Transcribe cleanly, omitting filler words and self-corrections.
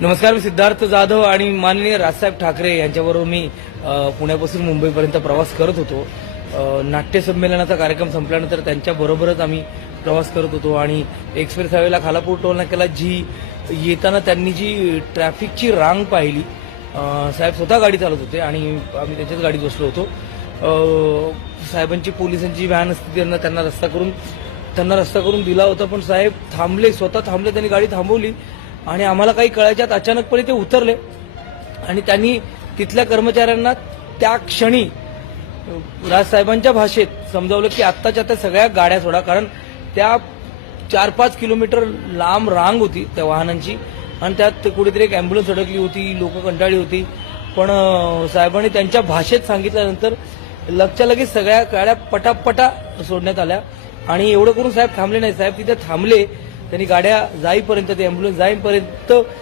नमस्कार, मी सिद्धार्थ जाधव आणि माननीय राजसाहेब ठाकरे यांच्याबरोबर मी पुण्यापासून मुंबईपर्यंत प्रवास करत होतो. नाट्य संमेलनाचा कार्यक्रम संपल्यानंतर त्यांच्याबरोबरच आम्ही प्रवास करत होतो आणि एक्सप्रेस हायवेला खालापूर टोल नाक्याला येताना त्यांनी जी ट्रॅफिकची रांग पाहिली. साहेब स्वतः गाडी चालवत होते आणि आम्ही त्यांच्याच गाडीत बसलो होतो. साहेबांची पोलिसांची व्हॅन असते त्यांना रस्ता करून दिला होता, पण साहेब थांबले, स्वतः थांबले, त्यांनी गाडी थांबवली आणि आम्हाला काही कळायच्यात अचानकपणे ते उतरले आणि त्यांनी तिथल्या कर्मचाऱ्यांना त्या क्षणी राजसाहेबांच्या भाषेत समजावलं की आत्ताच्या आता सगळ्या गाड्या सोडा, कारण त्या 4-5 किलोमीटर लांब रांग होती त्या वाहनांची आणि त्यात कुठेतरी एक अँब्युलन्स अडकली होती, लोक कंटाळली होती. पण साहेबांनी त्यांच्या भाषेत सांगितल्यानंतर लगच्या लगेच सगळ्या गाड्या पटापटा सोडण्यात आल्या आणि एवढं करून साहेब थांबले नाही. साहेब तिथे थांबले, त्यांनी गाड्या जाईपर्यंत, ते अँब्युलन्स जाईपर्यंत